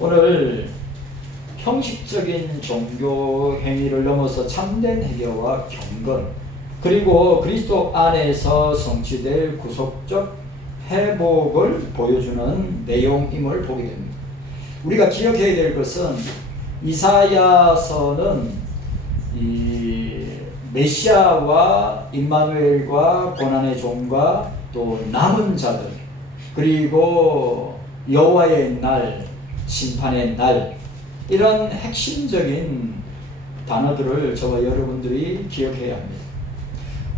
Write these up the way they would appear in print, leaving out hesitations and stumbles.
오늘 형식적인 종교 행위를 넘어서 참된 회개와 경건, 그리고 그리스도 안에서 성취될 구속적 회복을 보여주는 내용임을 보게 됩니다. 우리가 기억해야 될 것은 이사야서는 이 메시아와 임마누엘과 고난의 종과 또 남은 자들, 그리고 여호와의 날, 심판의 날, 이런 핵심적인 단어들을 저와 여러분들이 기억해야 합니다.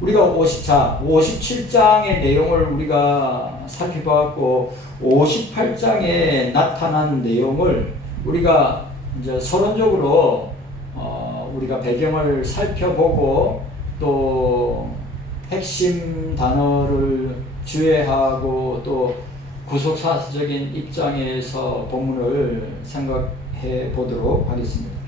우리가 57장의 내용을 우리가 살펴봤고 58장에 나타난 내용을 우리가 이제 서론적으로 우리가 배경을 살펴보고 또 핵심 단어를 주의하고 또 구속사적인 입장에서 본문을 생각해 보도록 하겠습니다.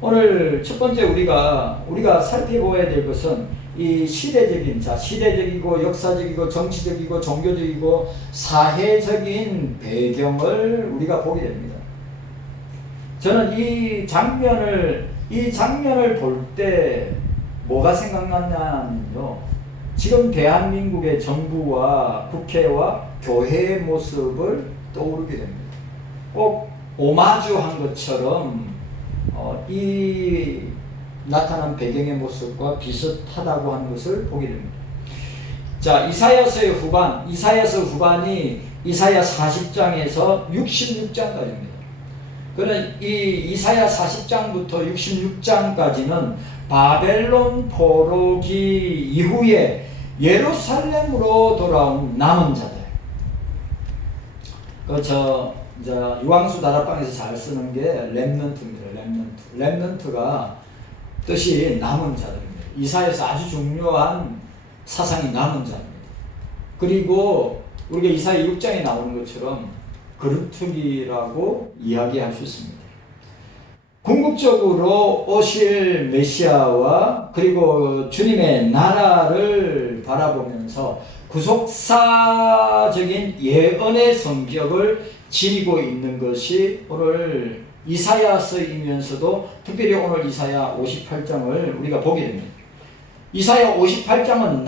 오늘 첫 번째 우리가 살펴보아야 될 것은 이 시대적이고 역사적이고 정치적이고 종교적이고 사회적인 배경을 우리가 보게 됩니다. 저는 이 장면을 볼 때 뭐가 생각나냐면요, 지금 대한민국의 정부와 국회와 교회의 모습을 떠오르게 됩니다. 꼭 오마주한 것처럼 이 나타난 배경의 모습과 비슷하다고 하는 것을 보게 됩니다. 자, 이사야서 후반이 이사야 40장에서 66장까지입니다. 그는 이 이사야 40장부터 66장까지는 바벨론 포로기 이후에 예루살렘으로 돌아온 남은 자들. 유황수 다락방에서 잘 쓰는 게 렘넌트입니다. 렘넌트가 뜻이 남은 자들입니다. 이사야에서 아주 중요한 사상이 남은 자입니다. 그리고 우리가 이사야 6장에 나오는 것처럼 그루트기라고 이야기할 수 있습니다. 궁극적으로 오실 메시아와 그리고 주님의 나라를 바라보면서 구속사적인 예언의 성격을 지니고 있는 것이 오늘 이사야서이면서도 특별히 오늘 이사야 58장을 우리가 보게 됩니다. 이사야 58장은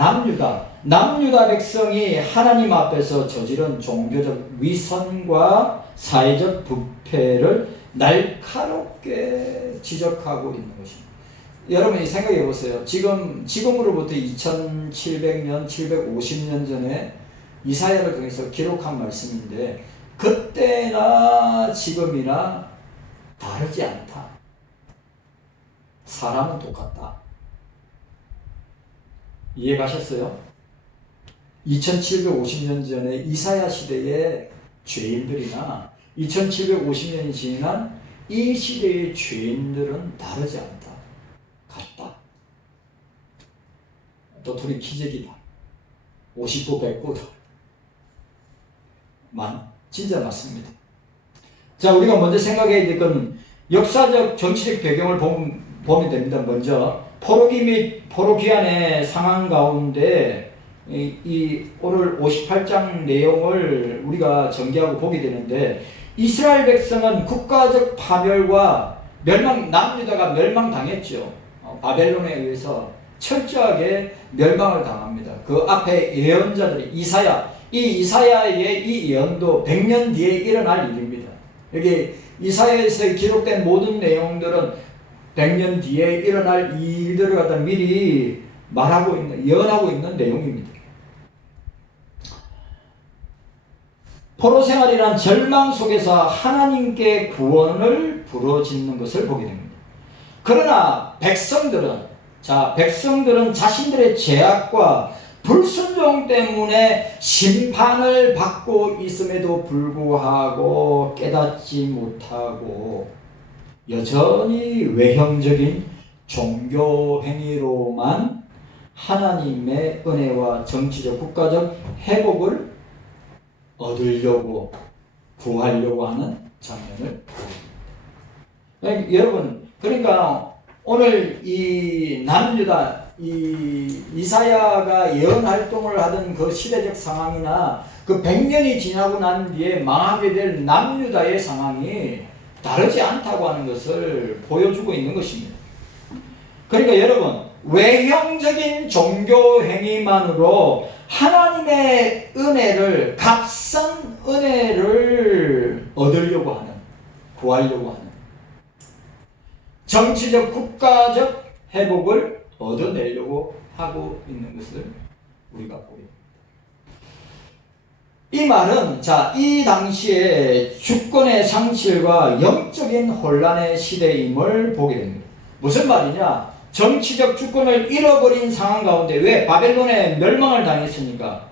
남유다 백성이 하나님 앞에서 저지른 종교적 위선과 사회적 부패를 날카롭게 지적하고 있는 것입니다. 여러분이 생각해 보세요. 지금으로부터 2700년, 750년 전에 이사야를 통해서 기록한 말씀인데 그때나 지금이나 다르지 않다. 사람은 똑같다. 이해가셨어요? 2750년 전에 이사야 시대의 죄인들이나 2750년이 지난 이 시대의 죄인들은 다르지 않다. 같다. 또 둘이 기적이다. 59, 100보다. 진짜 맞습니다. 자, 우리가 먼저 생각해야 될 건 역사적 정치적 배경을 보면 됩니다. 먼저 포로기 및 포로기한의 상황 가운데 오늘 58장 내용을 우리가 전개하고 보게 되는데 이스라엘 백성은 국가적 파멸과 남유다가 멸망당했죠. 바벨론에 의해서 철저하게 멸망을 당합니다. 그 앞에 예언자들이 이사야의 이 예언도 100년 뒤에 일어날 일입니다. 여기 이사야에서 기록된 모든 내용들은 100년 뒤에 일어날 일들을 갖다 미리 예언하고 있는 내용입니다. 포로 생활이란 절망 속에서 하나님께 구원을 부르짖는 것을 보게 됩니다. 그러나 백성들은 자신들의 죄악과 불순종 때문에 심판을 받고 있음에도 불구하고 깨닫지 못하고 여전히 외형적인 종교 행위로만 하나님의 은혜와 정치적 국가적 회복을 얻으려고 구하려고 하는 장면을 보입니다. 여러분, 그러니까 오늘 이 남유다 이 이사야가 예언 활동을 하던 그 시대적 상황이나 그 100년이 지나고 난 뒤에 망하게 될 남유다의 상황이 다르지 않다고 하는 것을 보여주고 있는 것입니다. 그러니까 여러분, 외형적인 종교 행위만으로 하나님의 은혜를, 값싼 은혜를 얻으려고 하는, 구하려고 하는, 정치적, 국가적 회복을 얻어내려고 하고 있는 것을 우리가 보게 됩니다. 이 말은, 자, 이 당시에 주권의 상실과 영적인 혼란의 시대임을 보게 됩니다. 무슨 말이냐? 정치적 주권을 잃어버린 상황 가운데, 왜? 바벨론에 멸망을 당했으니까.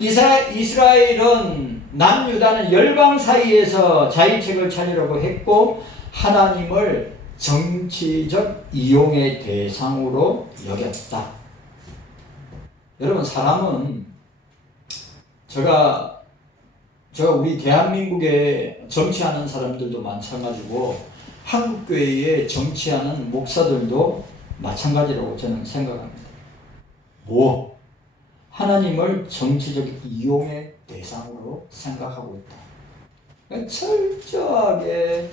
이스라엘은, 남유다는 열방 사이에서 자의책을 찾으려고 했고, 하나님을 정치적 이용의 대상으로 여겼다. 여러분, 사람은 제가 우리 대한민국에 정치하는 사람들도 마찬가지고 한국교회에 정치하는 목사들도 마찬가지라고 저는 생각합니다. 하나님을 정치적 이용의 대상으로 생각하고 있다. 철저하게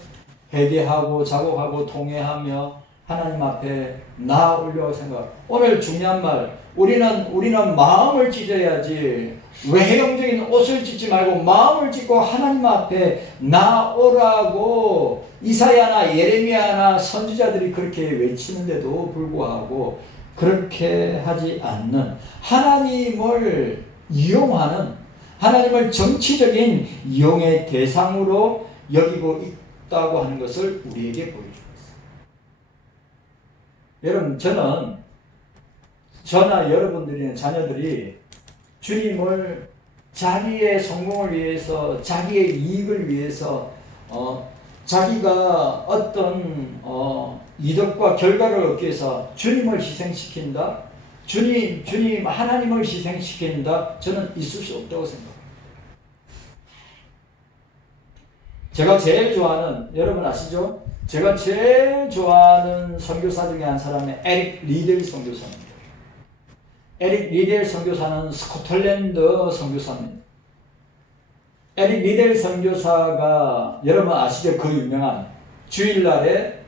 회개하고 자복하고 통회하며 하나님 앞에 나아오려고 생각. 오늘 중요한 말, 우리는 마음을 찢어야지. 외형적인 옷을 찢지 말고 마음을 찢고 하나님 앞에 나오라고 이사야나 예레미야나 선지자들이 그렇게 외치는데도 불구하고 그렇게 하지 않는, 하나님을 이용하는, 하나님을 정치적인 이용의 대상으로 여기고 있다고 하는 것을 우리에게 보여주고 있습니다. 여러분, 저나 여러분들이나 자녀들이 주님을 자기의 성공을 위해서, 자기의 이익을 위해서, 자기가 어떤 이득과 결과를 얻기 위해서 주님을 희생시킨다? 주님 하나님을 희생시킨다? 저는 있을 수 없다고 생각합니다. 제가 제일 좋아하는, 여러분 아시죠? 제가 제일 좋아하는 선교사 중에 한 사람이 에릭 리델 선교사입니다. 에릭 리델 선교사는 스코틀랜드 선교사입니다. 에릭 리델 선교사가, 여러분 아시죠? 그 유명한 주일날에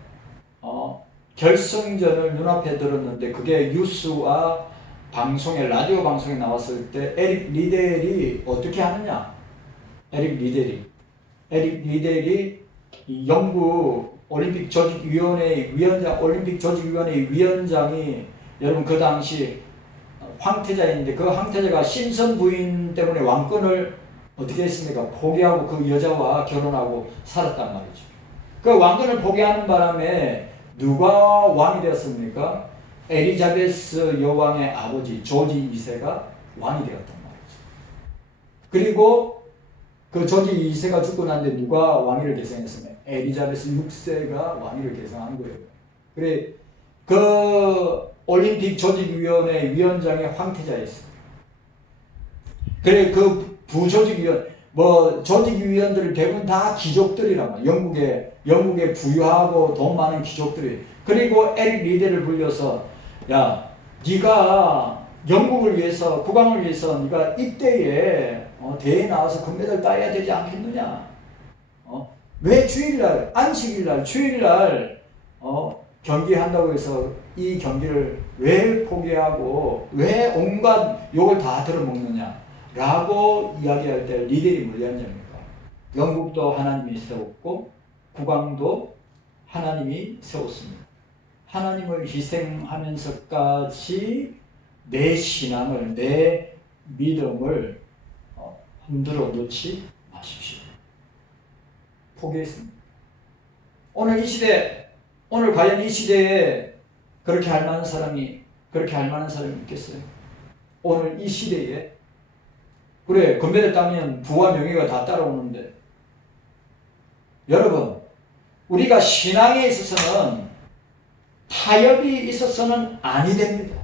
결승전을 눈앞에 들었는데 그게 뉴스와 방송에, 라디오 방송에 나왔을 때 에릭 리델이 어떻게 하느냐? 에릭 리델이 영국 올림픽 조직위원회 위원장이, 여러분 그 당시 황태자인데 그 황태자가 심선 부인 때문에 왕권을 어떻게 했습니까? 포기하고 그 여자와 결혼하고 살았단 말이죠. 그 왕권을 포기하는 바람에 누가 왕이 되었습니까? 엘리자베스 여왕의 아버지 조지 2세가 왕이 되었단 말이죠. 그리고 그 조지 2세가 죽고 난 뒤에 누가 왕위를 계승했으면 엘리자베스 6세가 왕위를 계승한 거예요. 그래, 그 올림픽 조직위원회 위원장이 황태자였어요. 그래, 그 부조직위원, 조직위원들이 대부분 다 귀족들이란 말이에요. 영국에 부유하고 돈 많은 귀족들이. 그리고 에릭 리델을 불려서, 야, 네가 영국을 위해서, 국왕을 위해서 네가 이때에 대회에 나와서 금메달 따야 되지 않겠느냐? 왜 주일날, 안식일날, 주일날 경기한다고 해서 이 경기를 왜 포기하고 왜 온갖 욕을 다 들어먹느냐? 라고 이야기할 때 리델이 뭐라 하냐니까? 영국도 하나님이 세웠고 국왕도 하나님이 세웠습니다. 하나님을 희생하면서까지 내 신앙을, 내 믿음을 흔들어 놓지 마십시오. 포기했습니다. 오늘 과연 이 시대에 그렇게 할 만한 사람이 있겠어요? 오늘 이 시대에? 그래, 금메달 따면 부와 명예가 다 따라오는데. 여러분, 우리가 신앙에 있어서는 타협이 있어서는 아니 됩니다.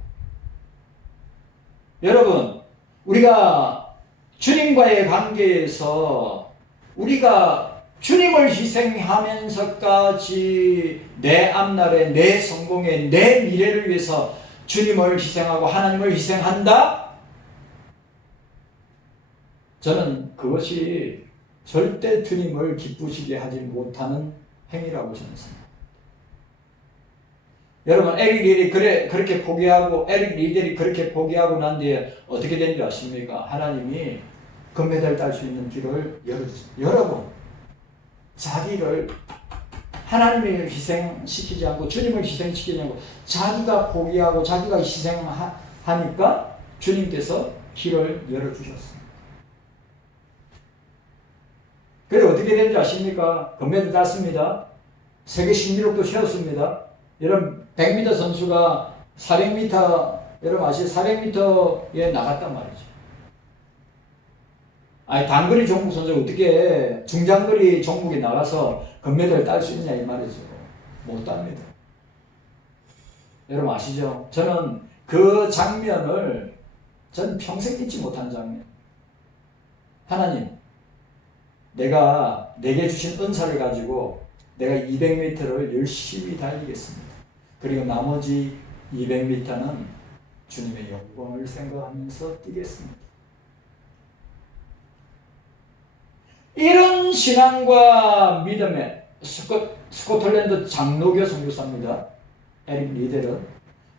여러분, 우리가 주님과의 관계에서 우리가 주님을 희생하면서까지 내 앞날에, 내 성공에, 내 미래를 위해서 주님을 희생하고 하나님을 희생한다? 저는 그것이 절대 주님을 기쁘시게 하지 못하는 행위라고 저는 생각합니다. 여러분, 에릭 리델이 그렇게 포기하고 난 뒤에 어떻게 된 줄 아십니까? 하나님이 금메달 딸 수 있는 길을 열어주세요. 여러분, 자기를 하나님을 희생시키지 않고 주님을 희생시키지 않고 자기가 포기하고 자기가 희생하니까 주님께서 길을 열어주셨습니다. 그래서 어떻게 된지 아십니까? 금메달 땄습니다. 세계 신기록도 세웠습니다. 여러분, 100m 선수가 400m, 여러분 아시죠? 400m에 나갔단 말이죠. 아니, 단거리 종목 선수가 어떻게 중장거리 종목에 나가서 금메달을 딸 수 있냐 이 말이죠. 못 답니다. 여러분 아시죠? 저는 그 장면을 전 평생 잊지 못한 장면. 하나님, 내가 내게 주신 은사를 가지고 내가 200m를 열심히 달리겠습니다. 그리고 나머지 200m는 주님의 영광을 생각하면서 뛰겠습니다. 이런 신앙과 믿음의 스코틀랜드 장로교 선교사입니다. 에릭 리델은.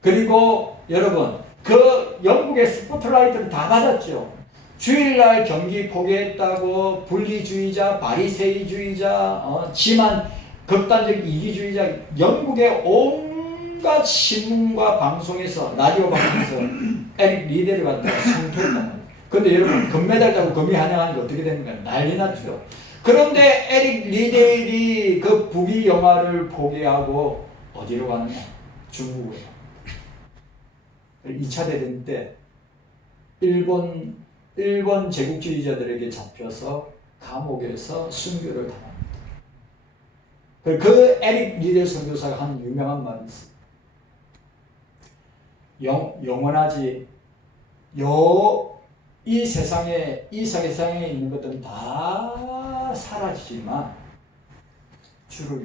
그리고 여러분, 그 영국의 스포트라이트를 다 받았죠. 주일날 경기 포기했다고 분리주의자, 바리새이주의자, 지만 극단적 이기주의자, 영국의 온갖 신문과 방송에서, 라디오 방송에서 에릭 리델을 갖다가 성토했단 말이에요. 근데 여러분, 금메달 따고 금이 환영하니까 어떻게 됩니까? 난리 났죠. 그런데 에릭 리델이 그 북이 영화를 포기하고 어디로 가느냐? 중국으로. 2차 대전 때 일본 제국주의자들에게 잡혀서 감옥에서 순교를 당합니다. 그 에릭 리델 선교사가 한 유명한 말이 있어요. 영원하지, 이 세상에 있는 것들은 다 사라지지만 주를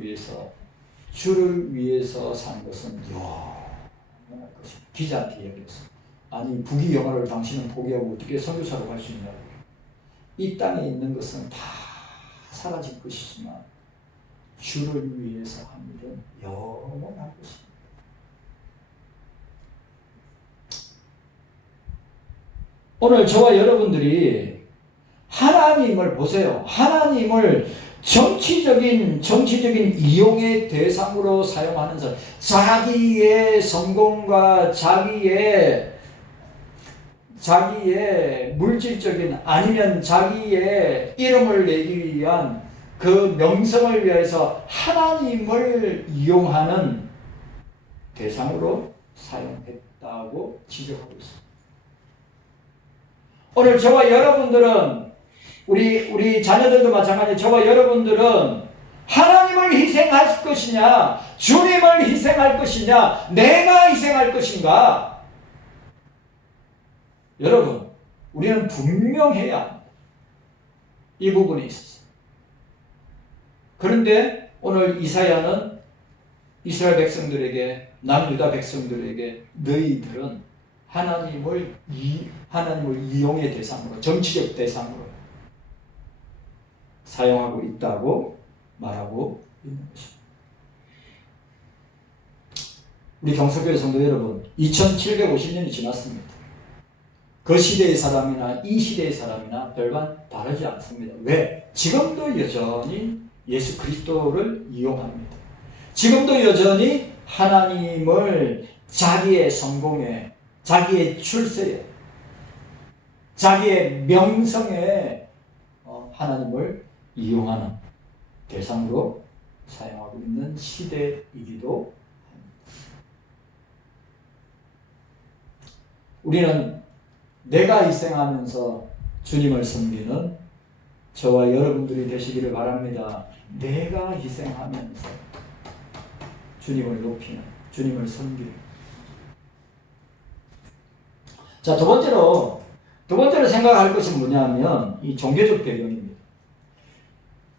위해서 산 것은 영원할 것이다. 기자한테 얘기했어요. 아니, 북이 영화를 당신은 포기하고 어떻게 선교사로 갈 수 있냐고. 이 땅에 있는 것은 다 사라질 것이지만 주를 위해서 한 일은 영원할 것입니다. 오늘 저와 여러분들이 하나님을 보세요. 하나님을 정치적인 이용의 대상으로 사용하는 사람, 자기의 성공과 자기의 물질적인 아니면 자기의 이름을 내기 위한 그 명성을 위해서 하나님을 이용하는 대상으로 사용했다고 지적하고 있습니다. 오늘 저와 여러분들은 우리 자녀들도 마찬가지. 저와 여러분들은 하나님을 희생할 것이냐, 주님을 희생할 것이냐, 내가 희생할 것인가? 여러분, 우리는 분명해야 합니다. 이 부분에 있어서. 그런데 오늘 이사야는 이스라엘 백성들에게, 남유다 백성들에게 너희들은 하나님을 이용의 대상으로, 정치적 대상으로 사용하고 있다고 말하고 있는 것입니다. 우리 경서교회 성도 여러분, 2750년이 지났습니다. 그 시대의 사람이나 이 시대의 사람이나 별반 다르지 않습니다. 왜? 지금도 여전히 예수 그리스도를 이용합니다. 지금도 여전히 하나님을 자기의 성공에, 자기의 출세에, 자기의 명성에 하나님을 이용하는 대상으로 사용하고 있는 시대이기도 합니다. 우리는 내가 희생하면서 주님을 섬기는 저와 여러분들이 되시기를 바랍니다. 내가 희생하면서 주님을 높이는, 주님을 섬기는. 자, 두 번째로 생각할 것은 뭐냐면 이 종교적 배경입니다.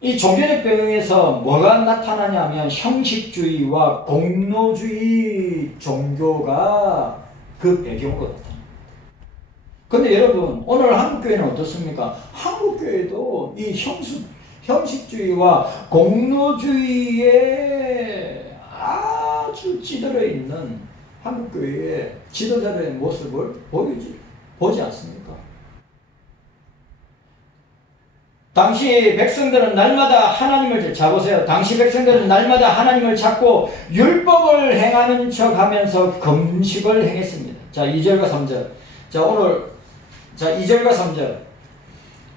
이 종교적 배경에서 뭐가 나타나냐면 형식주의와 공로주의 종교가 그 배경으로 나타납니다. 근데 여러분, 오늘 한국교회는 어떻습니까? 한국교회도 이 형식주의와 공로주의에 아주 찌들어 있는 한국교회의 지도자들의 모습을 보지 않습니까? 당시 백성들은 날마다 하나님을 자보세요. 당시 백성들은 날마다 하나님을 찾고 율법을 행하는 척 하면서 금식을 행했습니다. 자, 2절과 3절. 자, 오늘 2절과 3절.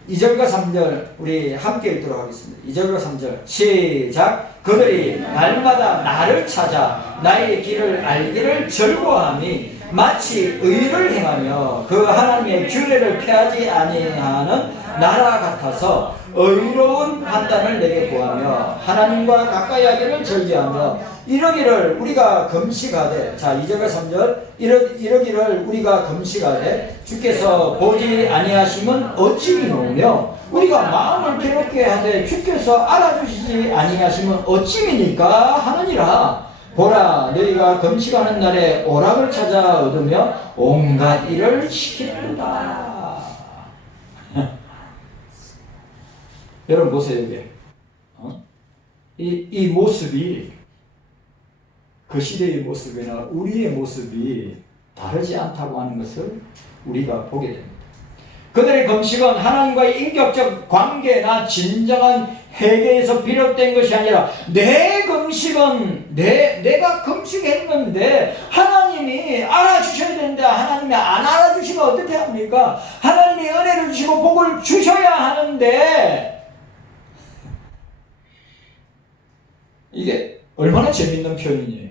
2절과 3절 우리 함께 읽도록 하겠습니다. 2절과 3절 시작. 그들이 날마다 나를 찾아 나의 길을 알기를 즐거워하니 마치 의를 행하며 그 하나님의 규례를 폐하지 아니하는 나라 같아서 의로운 판단을 내게 구하며 하나님과 가까이 하기를 즐겨하며 이러기를 우리가 금식하되, 자 2절과 3절 이러기를 우리가 금식하되 주께서 보지 아니하심은 어찌 미노며 우리가 마음을 괴롭게 하되 주께서 알아주시지 아니하심은 어찌 미니까 하느니라. 보라, 너희가 금식하는 날에 오락을 찾아 얻으며 온갖 일을 시키는다. 여러분 보세요. 여기 이 모습이 그 시대의 모습이나 우리의 모습이 다르지 않다고 하는 것을 우리가 보게 됩니다. 그들의 금식은 하나님과의 인격적 관계나 진정한 회개에서 비롯된 것이 아니라 내 금식은 내가 금식했는데 하나님이 알아주셔야 되는데 하나님이 안 알아주시면 어떻게 합니까? 하나님이 은혜를 주시고 복을 주셔야 하는데, 이게 얼마나 재밌는 표현이에요.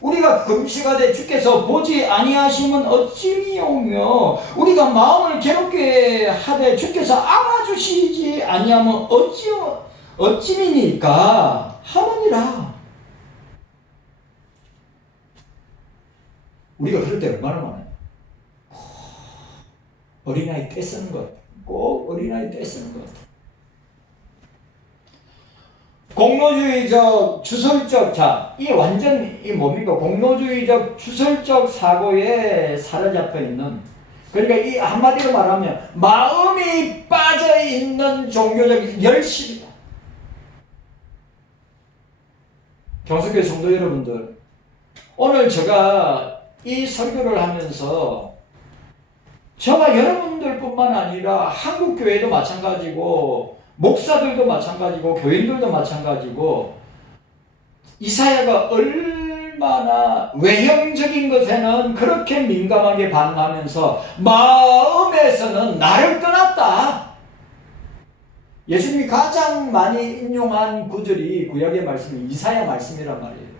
우리가 금식하되 주께서 보지 아니하심은 어찌미오며 우리가 마음을 괴롭게 하되 주께서 알아주시지 아니하면 어찌미니까 하느니라. 우리가 그럴 때 얼마나 많아요. 어린아이 떼쓰는 것, 꼭 어린아이 떼쓰는 것 같아요. 공로주의적 주설적, 자, 이 완전 뭡니까? 공로주의적 주설적 사고에 사로잡혀 있는, 그러니까 이 한마디로 말하면 마음이 빠져 있는 종교적 열심이다. 경숙교회 성도 여러분들, 오늘 제가 이 설교를 하면서 저와 여러분들뿐만 아니라 한국교회도 마찬가지고 목사들도 마찬가지고 교인들도 마찬가지고 이사야가 얼마나 외형적인 것에는 그렇게 민감하게 반응하면서 마음에서는 나를 떠났다. 예수님이 가장 많이 인용한 구절이 구약의 말씀이 이사야 말씀이란 말이에요.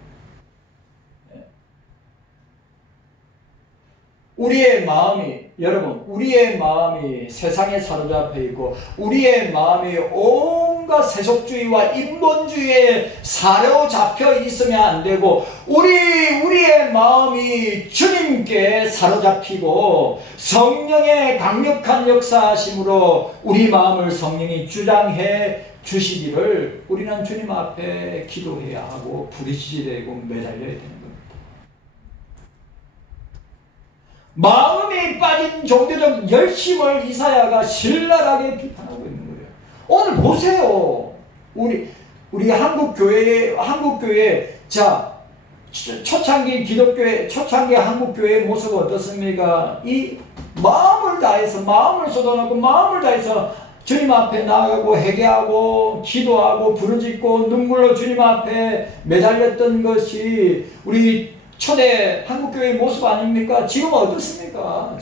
우리의 마음이, 여러분, 우리의 마음이 세상에 사로잡혀 있고 우리의 마음이 온갖 세속주의와 인본주의에 사로잡혀 있으면 안 되고 우리의 마음이 주님께 사로잡히고 성령의 강력한 역사하심으로 우리 마음을 성령이 주장해 주시기를 우리는 주님 앞에 기도해야 하고 부르짖어야 되고 매달려야 되는 겁니다. 마음이 빠진 종교적 열심을 이사야가 신랄하게 비판하고 있는 거예요. 오늘 보세요. 우리 한국교회, 자, 초창기 기독교회, 초창기 한국교회의 모습은 어떻습니까? 이 마음을 다해서, 마음을 쏟아놓고, 마음을 다해서 주님 앞에 나아가고, 회개하고, 기도하고, 부르짖고, 눈물로 주님 앞에 매달렸던 것이 우리 초대 한국교회의 모습 아닙니까? 지금은 어떻습니까?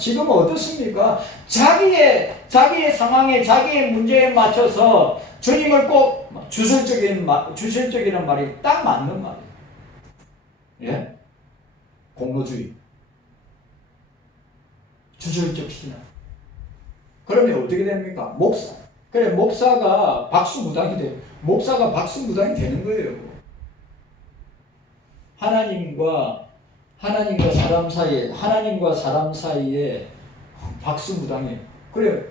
자기의 상황에, 자기의 문제에 맞춰서 주님을 꼭 주술적이라는 말이 딱 맞는 말이에요. 예? 공로주의. 주술적 신앙. 그러면 어떻게 됩니까? 목사가 박수무당이 돼요. 목사가 박수무당이 되는 거예요. 하나님과 사람 사이에 박수무당이에요. 그래,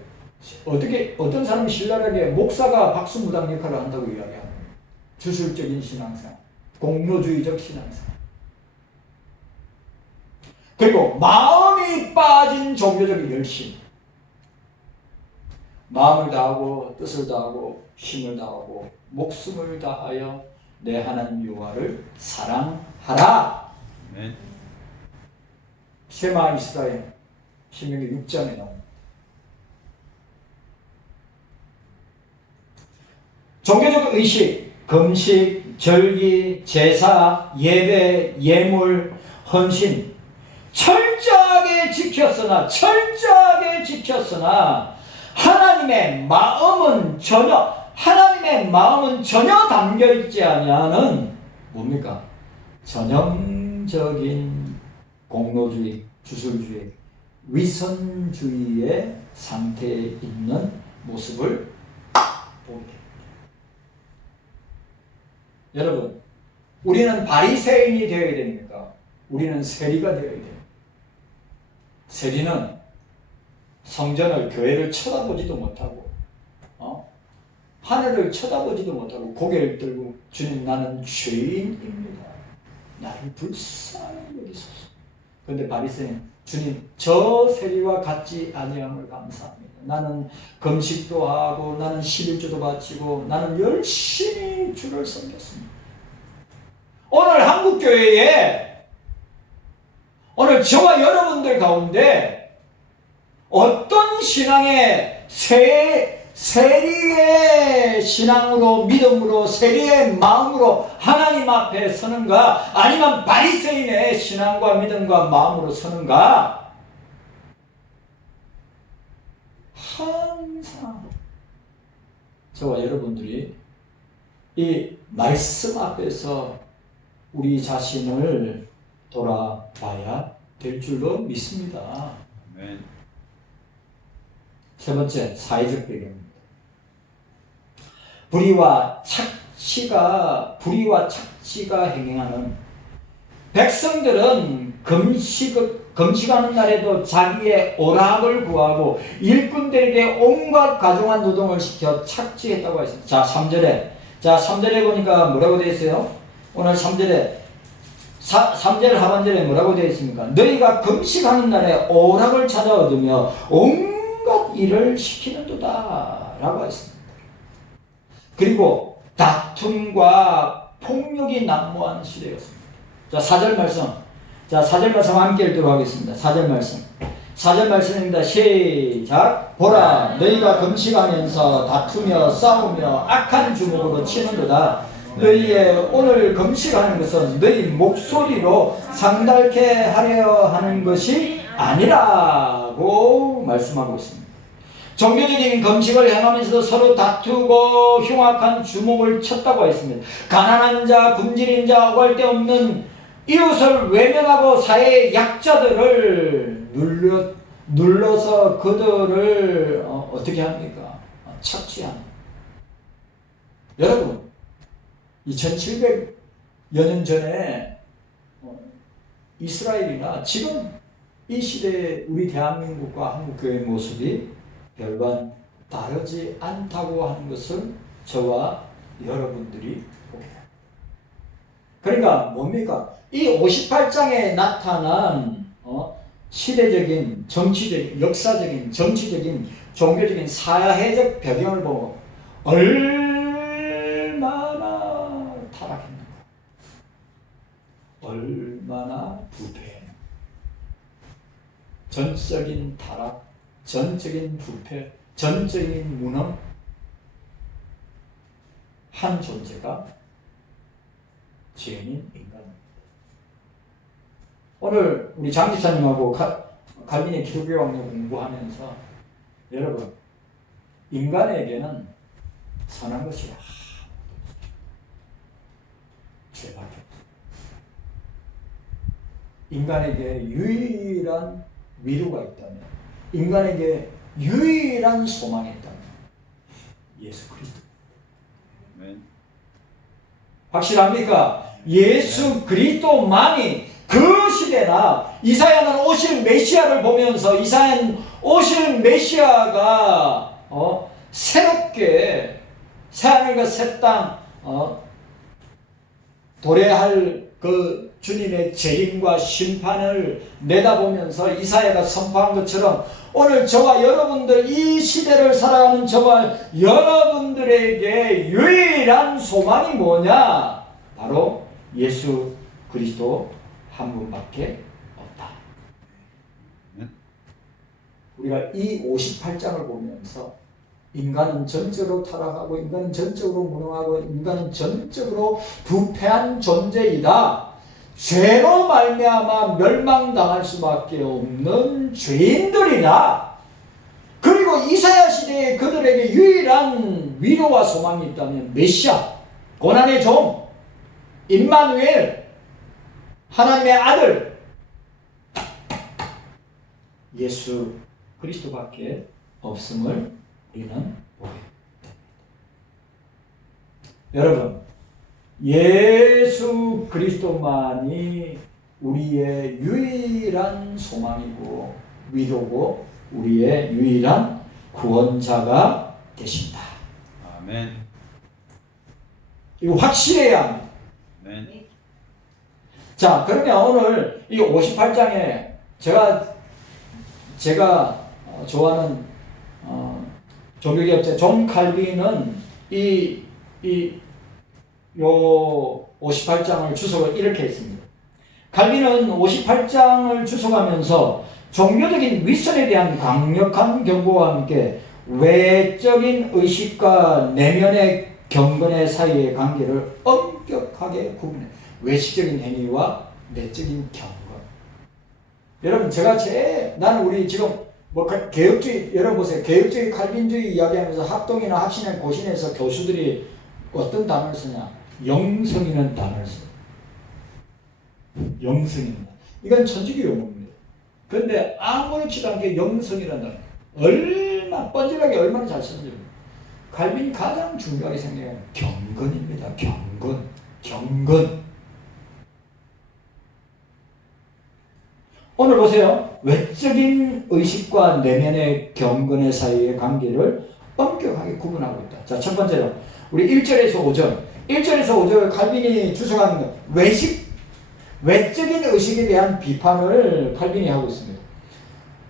어떤 사람이 신랄하게 목사가 박수무당 역할을 한다고 이야기하는 거예요. 주술적인 신앙생, 공로주의적 신앙생. 그리고 마음이 빠진 종교적인 열심. 마음을 다하고 뜻을 다하고 힘을 다하고 목숨을 다하여 내 하나님 여호와를 사랑하라. 네. 쉐마 이스라엘 신명기 6장에 나옵니다. 종교적 의식, 금식, 절기, 제사, 예배, 예물, 헌신 철저하게 지켰으나 하나님의 마음은 전혀 담겨 있지 아니하는 뭡니까? 전형적인 공로주의, 주술주의, 위선주의의 상태에 있는 모습을 보게 됩니다. 여러분, 우리는 바리새인이 되어야 됩니까? 우리는 세리가 되어야 됩니다. 세리는 성전을, 교회를 쳐다보지도 못하고 하늘을 쳐다보지도 못하고 고개를 들고 주님 나는 죄인입니다. 나를 불쌍히 여기소서. 그런데 바리새인 주님 저 세리와 같지 아니함을 감사합니다. 나는 금식도 하고 나는 11조도 바치고 나는 열심히 주를 섬겼습니다. 오늘 한국교회에 오늘 저와 여러분들 가운데 어떤 신앙의 세리의 신앙으로 믿음으로 세리의 마음으로 하나님 앞에 서는가 아니면 바리새인의 신앙과 믿음과 마음으로 서는가 항상 저와 여러분들이 이 말씀 앞에서 우리 자신을 돌아봐야 될 줄로 믿습니다. 아멘. 세 번째, 사회적 배경입니다. 불의와 착취가 행행하는 백성들은 금식하는 날에도 자기의 오락을 구하고 일꾼들에게 온갖 가중한 노동을 시켜 착취했다고 했습니다. 자, 3절에 보니까 뭐라고 되어 있어요? 오늘 3절 하반절에 뭐라고 되어 있습니까? 너희가 금식하는 날에 오락을 찾아 얻으며 온갖 일을 시키는도다 라고 했습니다. 그리고 다툼과 폭력이 난무하는 시대였습니다. 자, 4절 말씀. 자, 4절 말씀 함께 읽도록 하겠습니다. 4절 말씀입니다. 시작. 보라, 너희가 금식하면서 다투며 싸우며 악한 주먹으로 치는도다. 너희의 오늘 금식하는 것은 너희 목소리로 상달케 하려 하는 것이 아니라고 말씀하고 있습니다. 종교적인 금식을 행하면서 서로 다투고 흉악한 주먹을 쳤다고 했습니다. 가난한 자, 굶주린 자, 오갈 데 없는 이웃을 외면하고 사회의 약자들을 눌러서 그들을 어떻게 합니까? 착취합니다. 여러분, 2700여 년 전에 이스라엘이나 지금 이 시대의 우리 대한민국과 한국교회의 모습이 별반 다르지 않다고 하는 것을 저와 여러분들이 보게 됩니다. 그러니까 뭡니까? 이 58장에 나타난 시대적인, 정치적인, 역사적인, 정치적인, 종교적인, 사회적 배경을 보고 얼마나 타락했는가, 얼마나 부패했는가. 전적인 타락, 전적인 부패, 전적인 무능, 한 존재가 죄인인 인간입니다. 오늘 우리 장 집사님하고 갈빈의 기독교학을 공부하면서 여러분, 인간에게는 선한 것이 죄밖에 없습니다. 인간에게 유일한 위로가 있다면, 인간에게 유일한 소망이 있다면 예수 그리스도. 확실합니까? 예수 그리스도만이 그 시대나 이사야는 오실 메시아를 보면서 이사야는 오실 메시아가 새롭게 새하늘과 새 땅 도래할 그 주님의 재림과 심판을 내다보면서 이사야가 선포한 것처럼 오늘 저와 여러분들, 이 시대를 살아가는 저와 여러분들에게 유일한 소망이 뭐냐? 바로 예수 그리스도 한 분밖에 없다. 우리가 이 58장을 보면서 인간은 전적으로 타락하고 인간은 전적으로 무능하고 인간은 전적으로 부패한 존재이다. 죄로 말미암아 멸망당할 수밖에 없는 죄인들이다. 그리고 이사야 시대에 그들에게 유일한 위로와 소망이 있다면 메시아, 고난의 종, 임마누엘, 하나님의 아들 예수 그리스도밖에 없음을 우리는 보게 됩니다. 여러분, 예수 그리스도만이 우리의 유일한 소망이고 위로고 우리의 유일한 구원자가 되신다. 아멘. 이거 확실해야 합니다. 아멘. 자, 그러면 오늘 이 58장에 제가 좋아하는 종교개혁자 존 칼빈은 요 58장을 주석을 이렇게 했습니다. 칼빈은 58장을 주석하면서 종교적인 위선에 대한 강력한 경고와 함께 외적인 의식과 내면의 경건의 사이의 관계를 엄격하게 구분해. 외식적인 행위와 내적인 경건. 여러분, 나는 우리 지금 개혁주의, 여러분 보세요. 개혁주의, 칼빈주의 이야기하면서 학동이나 학신이나 고신에서 교수들이 어떤 단어를 쓰냐? 영성이라는 단어를 써요. 영성입니다. 이건 천주교 용어입니다. 그런데 아무렇지도 않게 영성이라는 단어. 뻔질하게 얼마나 잘 쓰는지. 칼빈이 가장 중요하게 생각하는 경건입니다. 경건. 오늘 보세요. 외적인 의식과 내면의 경건의 사이의 관계를 엄격하게 구분하고 있다. 자, 첫 번째로 우리 1절에서 5절 칼빈이 주석하는 것, 외적인 의식에 대한 비판을 칼빈이 하고 있습니다.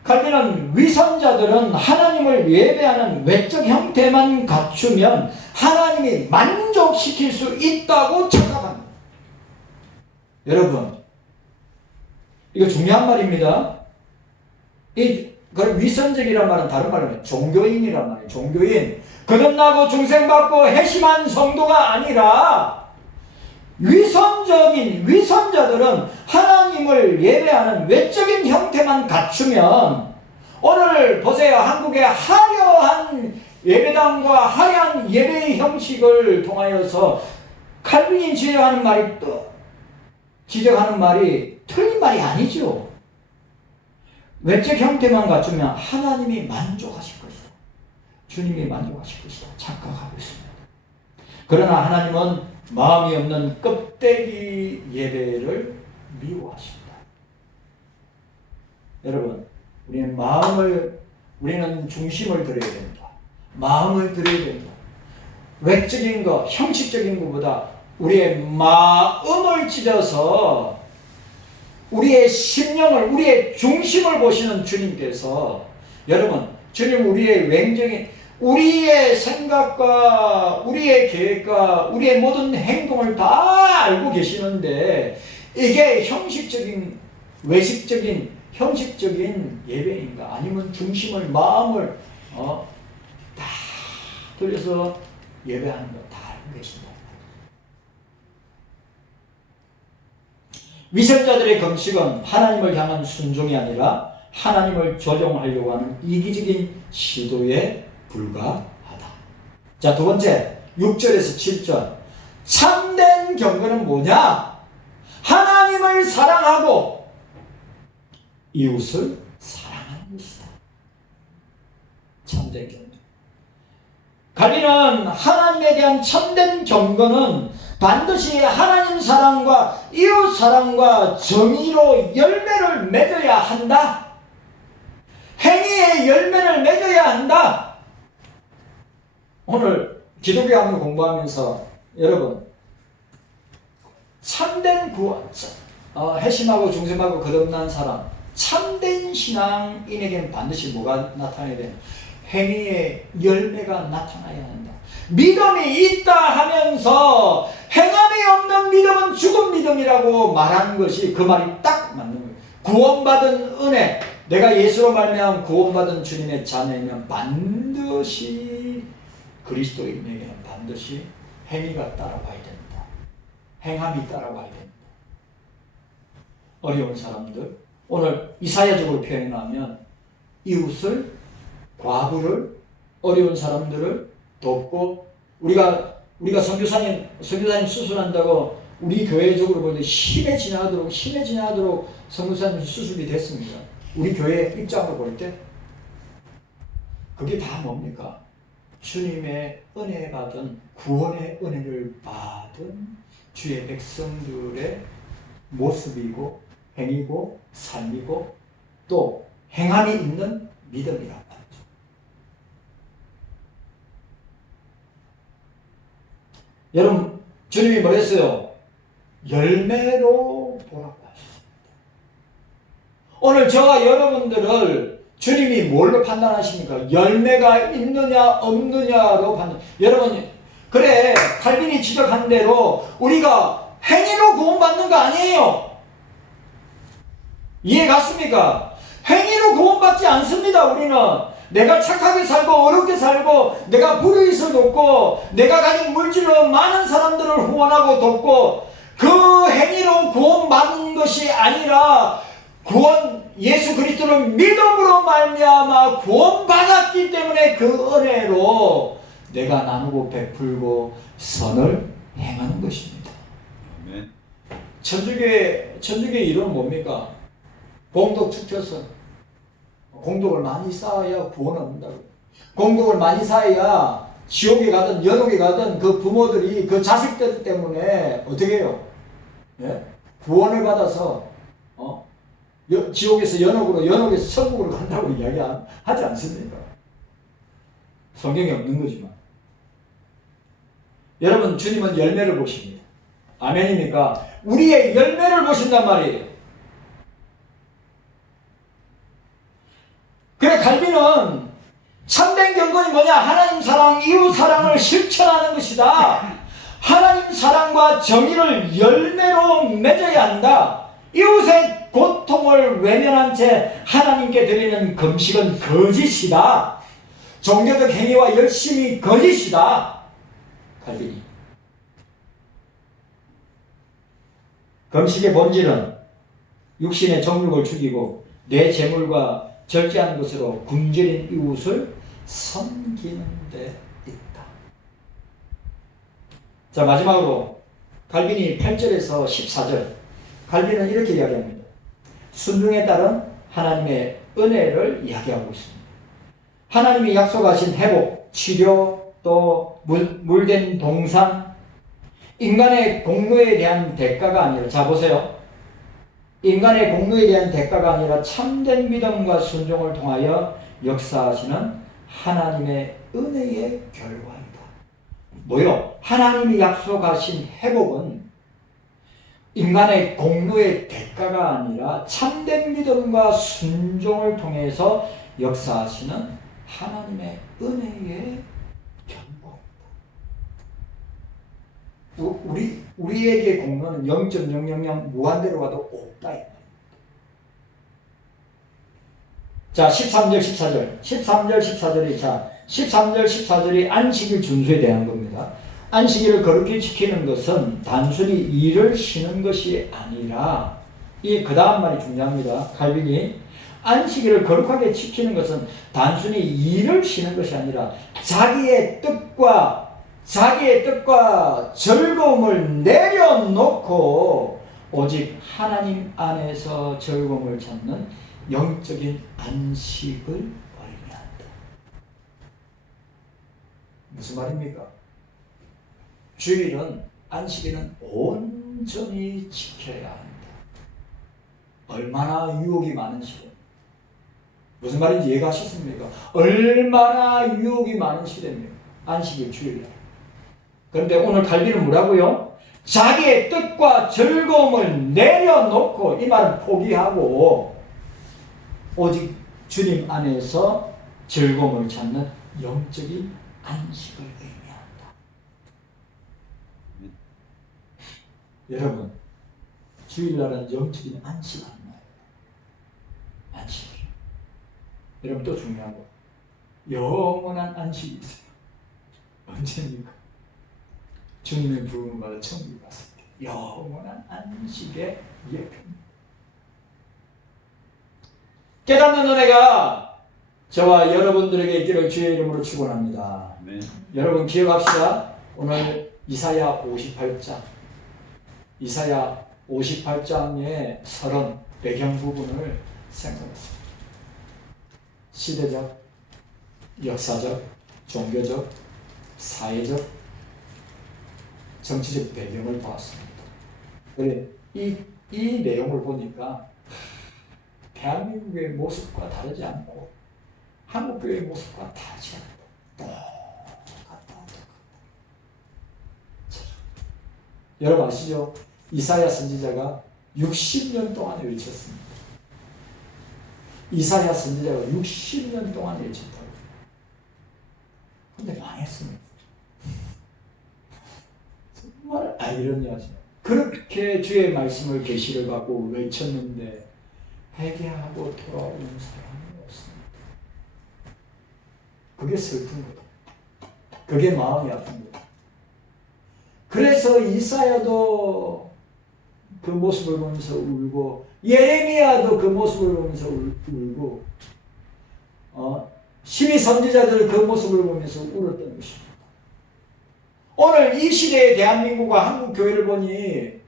칼빈은 위선자들은 하나님을 예배하는 외적 형태만 갖추면 하나님이 만족시킬 수 있다고 착각합니다. 여러분, 이거 중요한 말입니다. 위선적이란 말은 다른 말이에요. 종교인이란 말이에요. 종교인. 거듭나고 중생받고 회심한 성도가 아니라 위선자들은 하나님을 예배하는 외적인 형태만 갖추면, 오늘 보세요. 한국의 화려한 예배당과 화려한 예배의 형식을 통하여서 칼빈이 지적하는 말이 틀린 말이 아니죠. 외적 형태만 갖추면 하나님이 만족하실 것이다. 주님이 만족하실 것이다. 착각하고 있습니다. 그러나 하나님은 마음이 없는 껍데기 예배를 미워하십니다. 여러분, 우리는 중심을 들여야 됩니다. 마음을 들여야 됩니다. 외적인 것, 형식적인 것보다 우리의 마음을 찢어서 우리의 심령을, 우리의 중심을 보시는 주님께서, 여러분, 주님 우리의 생각과 우리의 계획과 우리의 모든 행동을 다 알고 계시는데, 이게 외식적인 형식적인 예배인가? 아니면 중심을, 마음을 다 돌려서 예배하는 거 다 알고 계신다. 위선자들의 금식은 하나님을 향한 순종이 아니라 하나님을 조종하려고 하는 이기적인 시도에 불과하다. 자, 두 번째, 6절에서 7절. 참된 경건은 뭐냐? 하나님을 사랑하고 이웃을 사랑하는 것이다. 참된 경건. 칼빈은 하나님에 대한 참된 경건은 반드시 하나님 사랑과 이웃 사랑과 정의로 열매를 맺어야 한다. 행위의 열매를 맺어야 한다. 오늘 기독교 학문 공부하면서 여러분, 참된 구원, 회심하고 중심하고 거듭난 사람, 참된 신앙인에게는 반드시 뭐가 나타나야 되나? 행위의 열매가 나타나야 한다. 믿음이 있다 하면서 행함이 없는 믿음은 죽은 믿음이라고 말하는 것이 그 말이 딱 맞는 거예요. 구원받은 은혜, 내가 예수로 말미암아 구원받은 주님의 자녀이면 반드시 그리스도인에게는 반드시 행위가 따라와야 된다. 행함이 따라와야 된다. 어려운 사람들, 오늘 이사야적으로 표현하면 이웃을, 과부를, 어려운 사람들을 돕고, 우리가 선교사님 수술한다고 우리 교회적으로 볼 때 힘에 지나도록 선교사님 수술이 됐습니다. 우리 교회 입장으로 볼 때 그게 다 뭡니까? 주님의 은혜 받은, 구원의 은혜를 받은 주의 백성들의 모습이고 행위고 삶이고 또 행함이 있는 믿음이라고 하죠. 여러분, 주님이 뭐랬어요? 열매로 보라고 하셨습니다. 오늘 저와 여러분들을 주님이 뭘로 판단하십니까? 열매가 있느냐 없느냐로 판단. 여러분, 그래, 칼빈이 지적한 대로 우리가 행위로 구원받는 거 아니에요. 이해 갔습니까? 행위로 구원받지 않습니다. 우리는 내가 착하게 살고 어렵게 살고 내가 불의에서 돕고 내가 가진 물질로 많은 사람들을 후원하고 돕고 그 행위로 구원받는 것이 아니라 예수 그리스도를 믿음으로 말미암아 구원받았기 때문에 그 은혜로 내가 나누고 베풀고 선을 행하는 것입니다. 아멘. 천주교의 이론은 뭡니까? 공덕 축처선. 공덕을 많이 쌓아야 구원을 얻는다고. 공덕을 많이 쌓아야 지옥에 가든 연옥에 가든 그 부모들이 그 자식들 때문에 어떻게 해요? 예? 구원을 받아서 지옥에서 연옥으로, 연옥에서 천국으로 간다고 이야기하지 않습니까? 성경에 없는 거지만. 여러분, 주님은 열매를 보십니다. 아멘입니까? 우리의 열매를 보신단 말이에요. 그래, 갈비는 참된 경건이 뭐냐? 하나님 사랑, 이웃 사랑을 실천하는 것이다. 하나님 사랑과 정의를 열매로 맺어야 한다. 이웃의 고통을 외면한 채 하나님께 드리는 금식은 거짓이다. 종교적 행위와 열심이 거짓이다. 갈비니. 금식의 본질은 육신의 정욕을 죽이고 내 재물과 절제하는 것으로 굶주린 이웃을 섬기는 데 있다. 자, 마지막으로 갈빈이 8절에서 14절. 갈빈은 이렇게 이야기합니다. 순종에 따른 하나님의 은혜를 이야기하고 있습니다. 하나님이 약속하신 회복, 치료, 또 물된 동산, 인간의 공로에 대한 대가가 아니라, 자 보세요. 인간의 공로에 대한 대가가 아니라 참된 믿음과 순종을 통하여 역사하시는 하나님의 은혜의 결과이다. 뭐요? 하나님이 약속하신 회복은 인간의 공로의 대가가 아니라 참된 믿음과 순종을 통해서 역사하시는 하나님의 은혜의 결과입니다. 우리에게 공로는 0.000 무한대로 가도 없다. 자, 13절, 14절. 13절, 14절이, 자, 13절, 14절이 안식일 준수에 대한 겁니다. 안식일을 거룩히 지키는 것은 단순히 일을 쉬는 것이 아니라, 그 다음 말이 중요합니다. 칼빈이 안식일을 거룩하게 지키는 것은 단순히 일을 쉬는 것이 아니라 자기의 뜻과 즐거움을 내려놓고 오직 하나님 안에서 즐거움을 찾는 영적인 안식을 발휘한다. 무슨 말입니까? 주일은, 안식일은 온전히 지켜야 한다. 얼마나 유혹이 많은 시대. 무슨 말인지 이해가셨습니까? 얼마나 유혹이 많은 시대입니다. 안식일, 주일날. 그런데 오늘 갈비는 뭐라고요? 자기의 뜻과 즐거움을 내려놓고, 이 말은 포기하고 오직 주님 안에서 즐거움을 찾는 영적인 안식을 의미한다. 여러분, 주일날은 영적인 안식 아니에요. 안식. 여러분, 또 중요한 거, 영원한 안식이 있어요. 언제입니까? 주님의 부름을 받아 천국에 갔을 때 영원한 안식의 예표입니다. 깨닫는 은혜가 저와 여러분들에게 있기를 주의 이름으로 축원합니다. 아멘. 여러분 기억합시다. 오늘 이사야 58장, 이사야 58장의 30 배경 부분을 생각했습니다. 시대적, 역사적, 종교적, 사회적, 정치적 배경을 보았습니다. 그래, 이 내용을 보니까 대한민국의 모습과 다르지 않고 한국교회의 모습과 다르지 않다. 똑같다. 여러분 아시죠? 이사야 선지자가 60년 동안 외쳤습니다. 이사야 선지자가 60년 동안 외쳤다고. 근데 망했습니다. 정말 아이러니하죠. 그렇게 주의 말씀을 계시를 받고 외쳤는데 회개하고 돌아오는 사람이 없습니다. 그게 슬픈 거다. 그게 마음이 아픈 거다. 그래서 이사야도 그 모습을 보면서 울고, 예레미야도 그 모습을 보면서 울고, 심히 선지자들은 그 모습을 보면서 울었던 것입니다. 오늘 이 시대의 대한민국과 한국 교회를 보니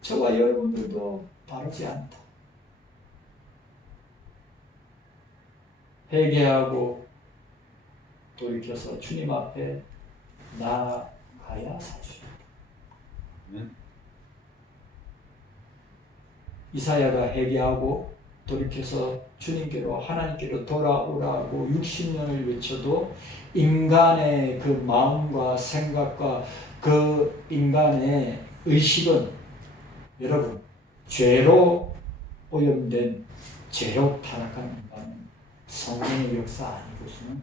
저와 여러분들도 바르지 않다. 회개하고 돌이켜서 주님 앞에 나아가야 살 수 있다. 이사야가 회개하고 돌이켜서 주님께로, 하나님께로 돌아오라고 60년을 외쳐도 인간의 그 마음과 생각과 그 인간의 의식은, 여러분, 죄로 오염된, 죄로 타락한 인간은 성령의 역사 아니고서는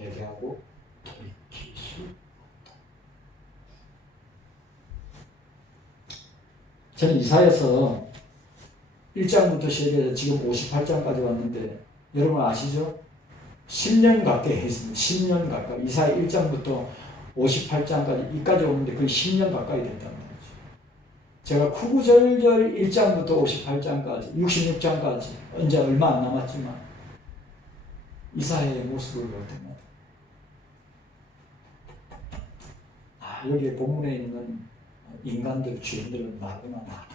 회개하고 돌이킬 수 없다. 저는 이사야서 1장부터 시작해서 지금 58장까지 왔는데 여러분 아시죠? 10년 가까이 했습니다. 10년 가까이. 이사야 1장부터 58장까지 이까지 오는데 거의 10년 가까이 됐단 말이죠. 제가 구구절절 1장부터 58장까지 66장까지 이제 얼마 안 남았지만 이사야의 모습을 볼 때마다 여기에 본문에 있는 인간들, 주인들은 나구나 나.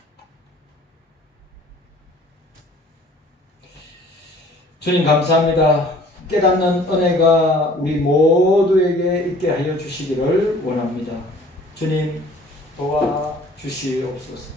주님 감사합니다. 깨닫는 은혜가 우리 모두에게 있게 하여 주시기를 원합니다. 주님 도와주시옵소서.